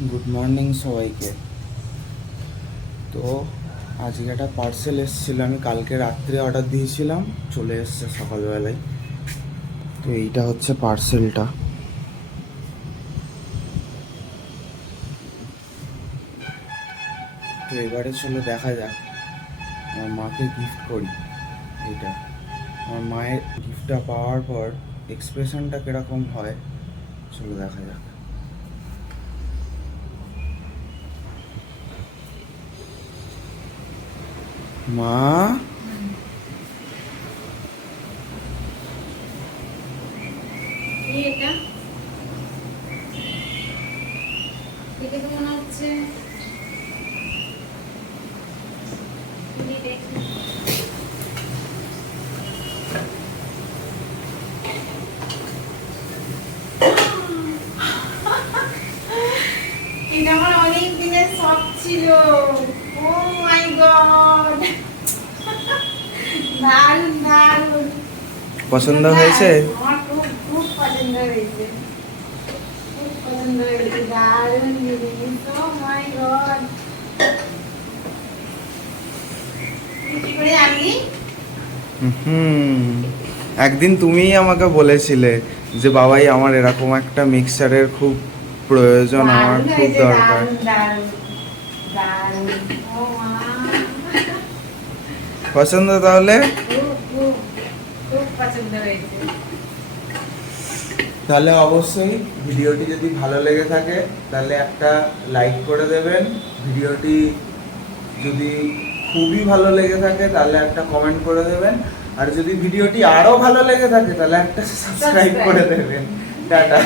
Good morning সবাইকে। তো আজকে একটা পার্সেল এসেছিল, আমি কালকে রাত্রে অর্ডার দিয়েছিলাম, চলে এসেছে সকালবেলায়। তো এইটা হচ্ছে পার্সেলটা। তো এবারে চলো দেখা যাক, আমার মাকে গিফট করি এইটা। আমার মায়ের গিফটটা পাওয়ার পর এক্সপ্রেশনটা কীরকম হয় চলো দেখা যাক। মা, এটা দেখে তো মনে হচ্ছে এটা আমার অনেক দিনের শখ ছিল। ও মাই গড, দারুণ দারুণ। পছন্দ হয়েছে? আমার খুব খুব পছন্দ হয়েছে, খুব পছন্দ হয়েছে, দারুণ জিনিস। ও মাই গড, কি করে আনলি? একদিন তুমিই আমাকে বলেছিলে যে বাবাই আমার এরকম একটা মিক্সারের খুব প্রয়োজন, আমার দারুণ খুব হয়েছে, দরকার। দারুণ দারুণ দারুণ। ও মা, পছন্দ তাহলে? খুব খুব খুব পছন্দ হয়েছে। তাহলে অবশ্যই ভিডিওটি যদি ভালো লেগে থাকে তাহলে একটা লাইক করে দেবেন। ভিডিওটি যদি খুবই ভালো লেগে থাকে তাহলে একটা কমেন্ট করে দেবেন। আর যদি ভিডিওটি আরো ভালো লেগে থাকে তাহলে একটা সাবস্ক্রাইব করে দেবেন। টাটা।